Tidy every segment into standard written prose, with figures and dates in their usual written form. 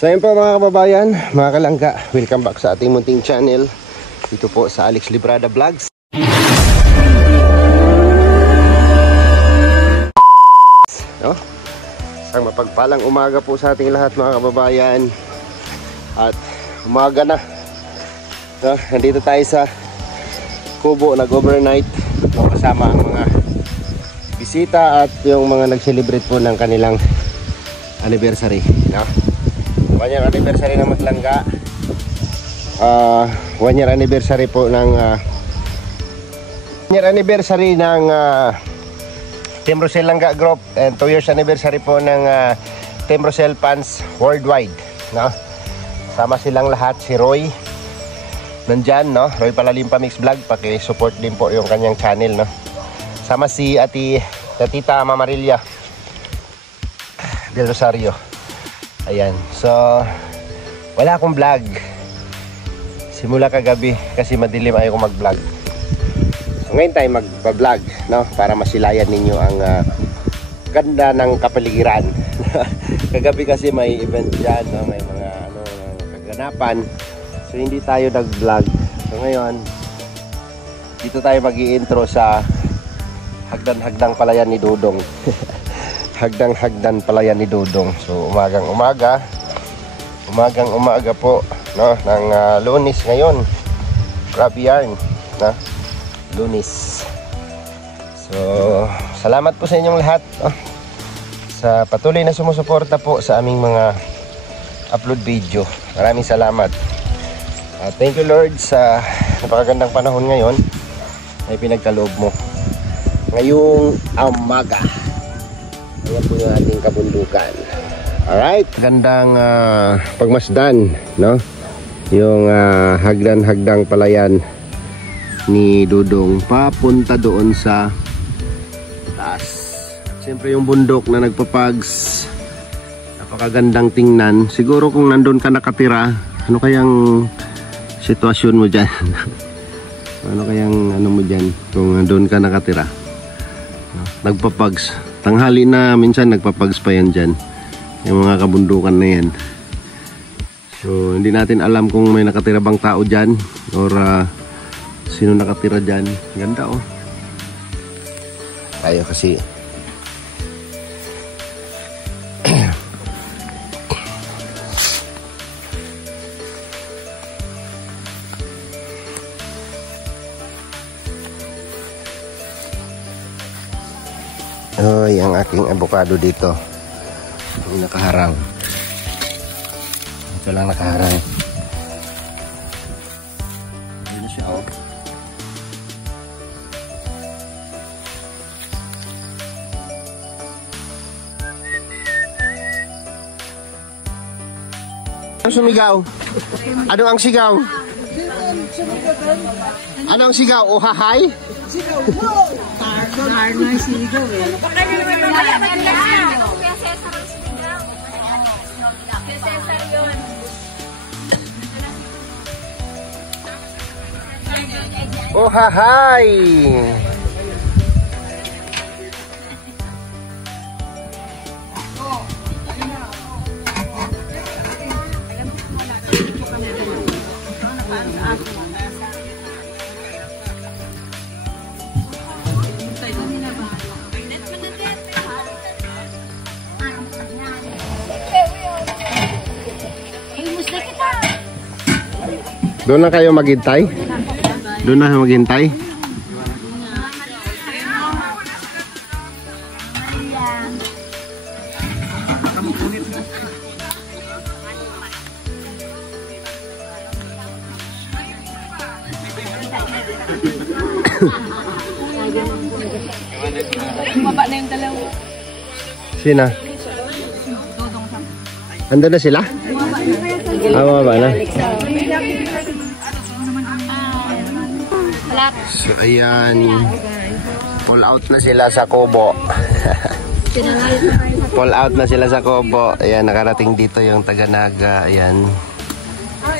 So yun po mga kababayan, mga kalangga, welcome back sa ating munting channel. Dito po sa Alex Librada Vlogs. No? Isang mapagpalang umaga po sa ating lahat mga kababayan. At umaga na, no? Nandito tayo sa Kubo, nag-overnight kasama ang mga bisita at yung mga nag-celebrate po ng kanilang anniversary, no? 1 year anniversary ng Matlangga. 1 year anniversary po ng 1 year anniversary ng Team Rosel Langga Group, and 2 years anniversary po ng Team Rosel Fans Worldwide, no? Sama silang lahat, si Roy nandyan, no? Roy Palalimpa Mix Vlog, paki-support din po yung kanyang channel, no? Sama si Tita Mamarilla Del Rosario. Ayan, so wala akong vlog simula kagabi kasi madilim, ayaw ko mag-vlog. So ngayon tayo mag-vlog, no? Para masilayan ninyo ang ganda ng kapaligiran. Kagabi kasi may event dyan, no? May mga kaganapan, so hindi tayo nag-vlog. So ngayon dito tayo mag-i-intro sa Hagdan Palayan ni Dudong. Hagdan Palayan ni Dudong. So umagang umaga po, no, ng Lunes ngayon. Grabe yan, no? Lunes. So salamat po sa inyong lahat, no? Sa patuloy na sumusuporta po sa aming mga upload video. Maraming salamat. Thank you Lord sa napakagandang panahon ngayon ay pinagkaloob mo ngayong umaga. Ayan po yung ating kabundukan. Alright, gandang pagmasdan, no? Yung Hagdan Palayan ni Dudong papunta doon sa taas. Siyempre yung bundok na nagpapags, napakagandang tingnan. Siguro kung nandun ka nakatira, ano kayang sitwasyon mo dyan? Ano kayang ano mo dyan kung nandun ka nakatira? Nagpapags. Tanghali na minsan nagpapags pa yan dyan, yung mga kabundukan na yan. So hindi natin alam kung may nakatira bang tao dyan or sino nakatira dyan. Ganda, oh. Tayo kasi ay, ang aking avocado dito yung nakaharang. Ito lang nakaharang. Yun siya, oh. Ano sumigaw? Ano ang sigaw? Ano ang sigaw? O hahay? Sigaw mo! Tarno ang sigaw eh. Kuya Cesar ang sigaw. Kuya Cesar yun. O hahay! Doon na kayo maghintay? Doon na kayo maghintay? Baba na yung dalawa. Sina? Andun na sila? Baba na. So ayan, pull out na sila sa Kubo. Pull out na sila sa Kubo. Ayan, nakarating dito yung taga Naga. Ayan,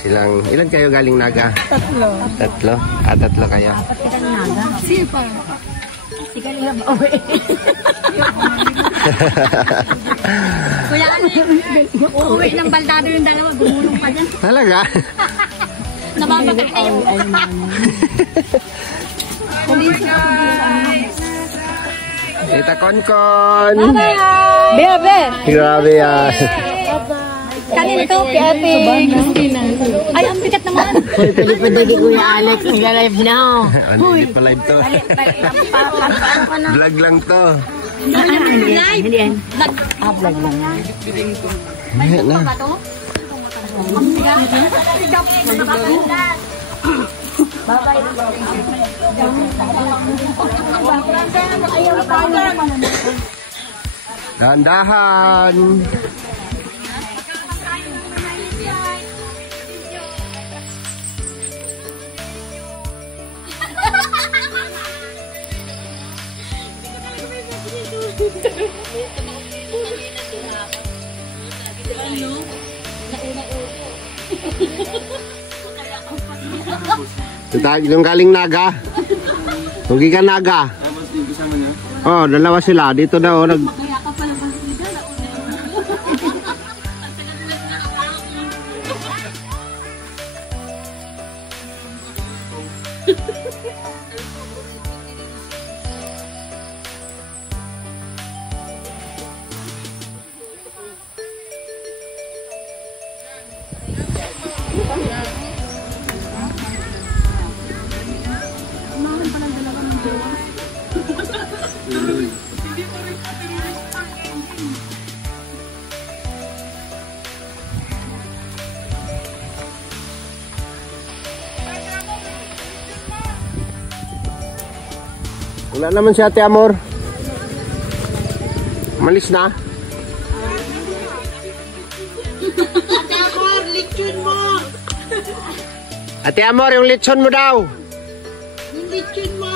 silang, ilan kayo galing Naga? Tatlo. Tatlo? Tatlo kayo. Sino pa? Ikaw lang ba uwi? Kuya, ano uuwi ng baldado yung dalawa, gumulong pa dyan. Talaga? Nababaga na yung mukha. Tita Konkon. Bebe! Grabe yan. Kanina to, kay Ate Christina. Ay, ang bigat naman. Pwede Kuya Alex, nag-live now. Ano, hindi pa live to. Vlog lang to. Hindi yan. Vlog lang. Ayan na. Ang bigat. Dahan-dahan. Yung galing Naga. Huwag ka Naga. Oh, dalawa sila. Dito daw. Wala naman si Ate Amor. Malis na. Ate Amor, lechon mo! Ate Amor, yung lechon mo daw. Yung lechon mo!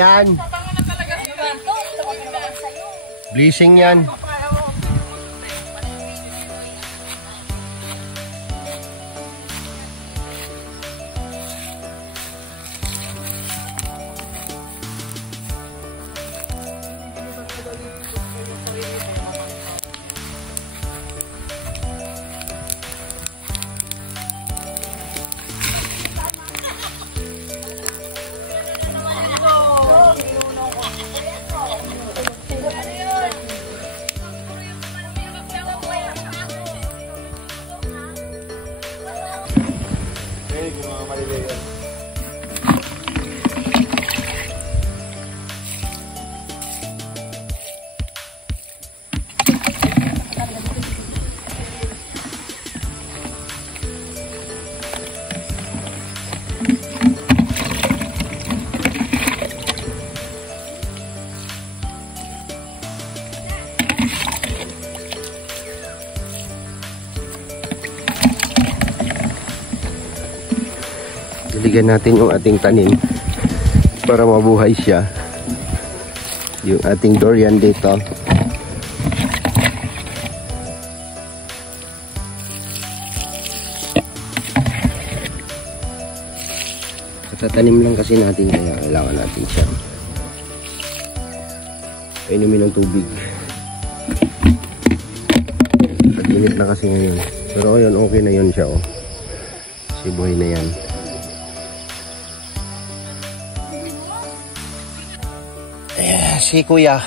Yan. Blessing yan. Diligan natin yung ating tanim para mabuhay siya. Yung ating durian dito. Tatanim lang kasi natin kaya kailangan natin siya. Painumin ng tubig. Pag-init na kasi ngayon. Pero ngayon okay na yun siya. Oh. Si buhay na yan. Si Kuya,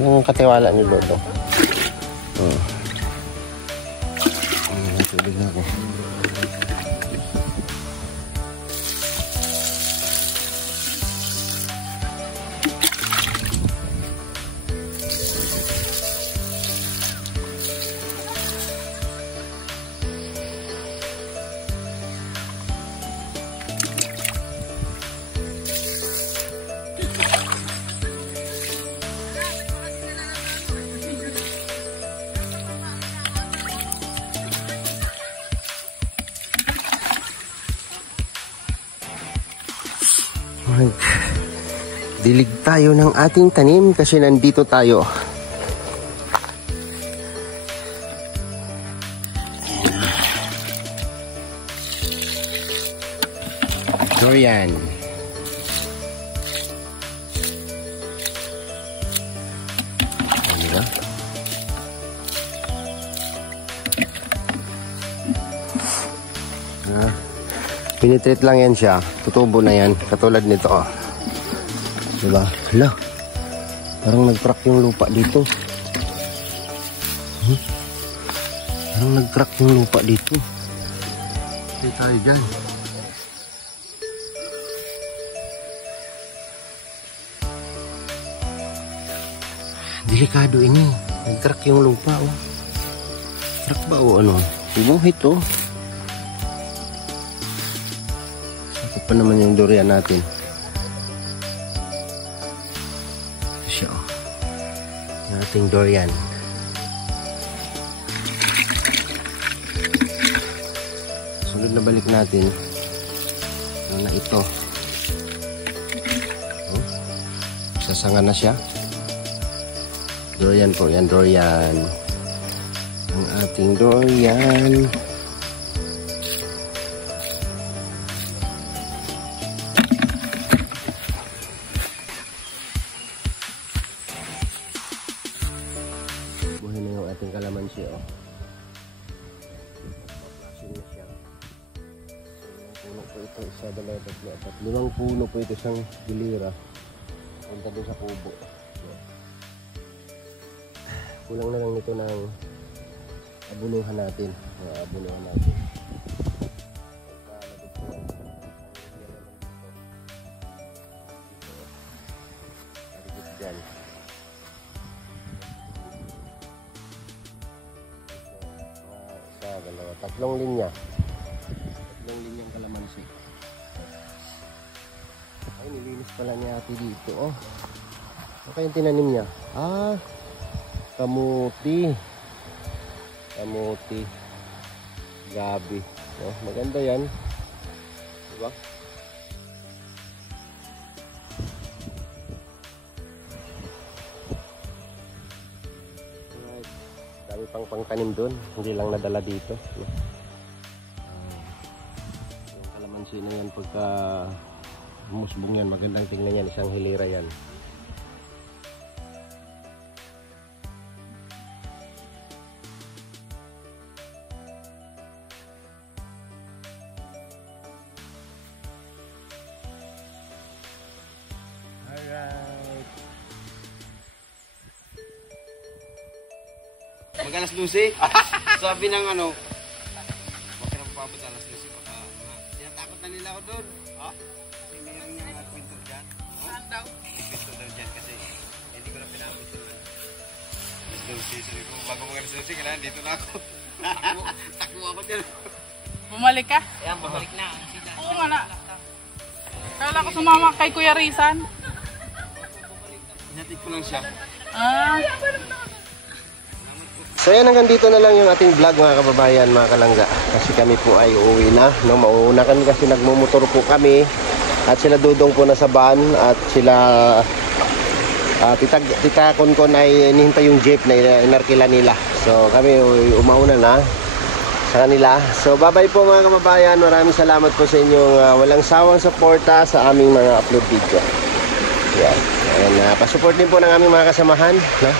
yung katiwala ni Lolo. Oh. Dilig tayo ng ating tanim kasi nandito tayo. Durian. Ano ba? Pinitreat lang yan siya. Tutubo na yan. Katulad nito. Oh. Diba? Hala. Parang nag-crack yung lupa dito. Parang nag-crack yung lupa dito. Hindi tayo dyan. Delikado ini. Nag-crack yung lupa. Oh. Crack ba o ano? Ibuhit oh. Pa naman yung durian natin. Ito siya oh. Yung ating durian. Sunod na balik natin. Ano na ito? Oh. Sasanga na siya. Durian po. Yan durian. Ang ating durian. Ating kalamansi oh. Paplasin na siya. So, 5 puno po ito, isa, 2, 3, 4, 5 puno po ito, isang hilira. Punta doon sa kubo. Kulang na lang nito ng abunuhan natin. Abunuhan natin. Dyan. Tatlong linya. Tatlong linyang kalamansi. Ay, nilinis pala niya ate dito. Oh. Ano kayong tinanim niya? Ah, kamuti. Kamuti. Gabi. Oh, maganda yan. Diba? Dami pang pangtanim doon, hindi lang nadala dito. Yung kalamansi na yan, pagka musbong yan, magandang tingnan yan, isang hilira yan. Alright. Mag-alas 12. Sabi ng ano, huwag ka na mapapot alas 12. Tinatakot na nila ako doon. Kasi mayroon nga pinto dyan. Saan daw? May pinto daw dyan kasi hindi ko na pinapito. Alas 12. Sabi ko, bago mag-alas 12, kailangan dito na ako. Takbo ako dyan. Bumalik ka? Ayan, babalik na. Oo nga na. Kala ko sumama kay Kuya Rizan. Hinatid ko lang siya. Ah. So yan, hanggang dito na lang yung ating vlog mga kababayan, mga kalangga. Kasi kami po ay uuwi na. No? Mauuna kami kasi nagmumotor po kami. At sila Dudong po nasa van. At sila Tita Konkon ay inihintay yung jeep na inarkila nila. So kami umauna na sa kanila. So bye-bye po mga kababayan. Maraming salamat po sa inyong walang sawang suporta sa aming mga upload video. Yan. And pasupport din po ng aming mga kasamahan. No?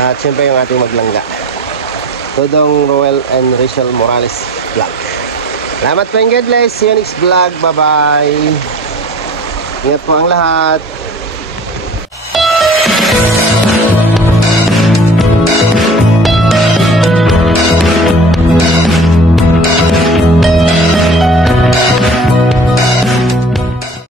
At siyempre yung ating maglangga. Dudong Roel and Rachel Morales vlog. Salamat po and God bless. See you next vlog. Bye bye. Ingat po ang lahat.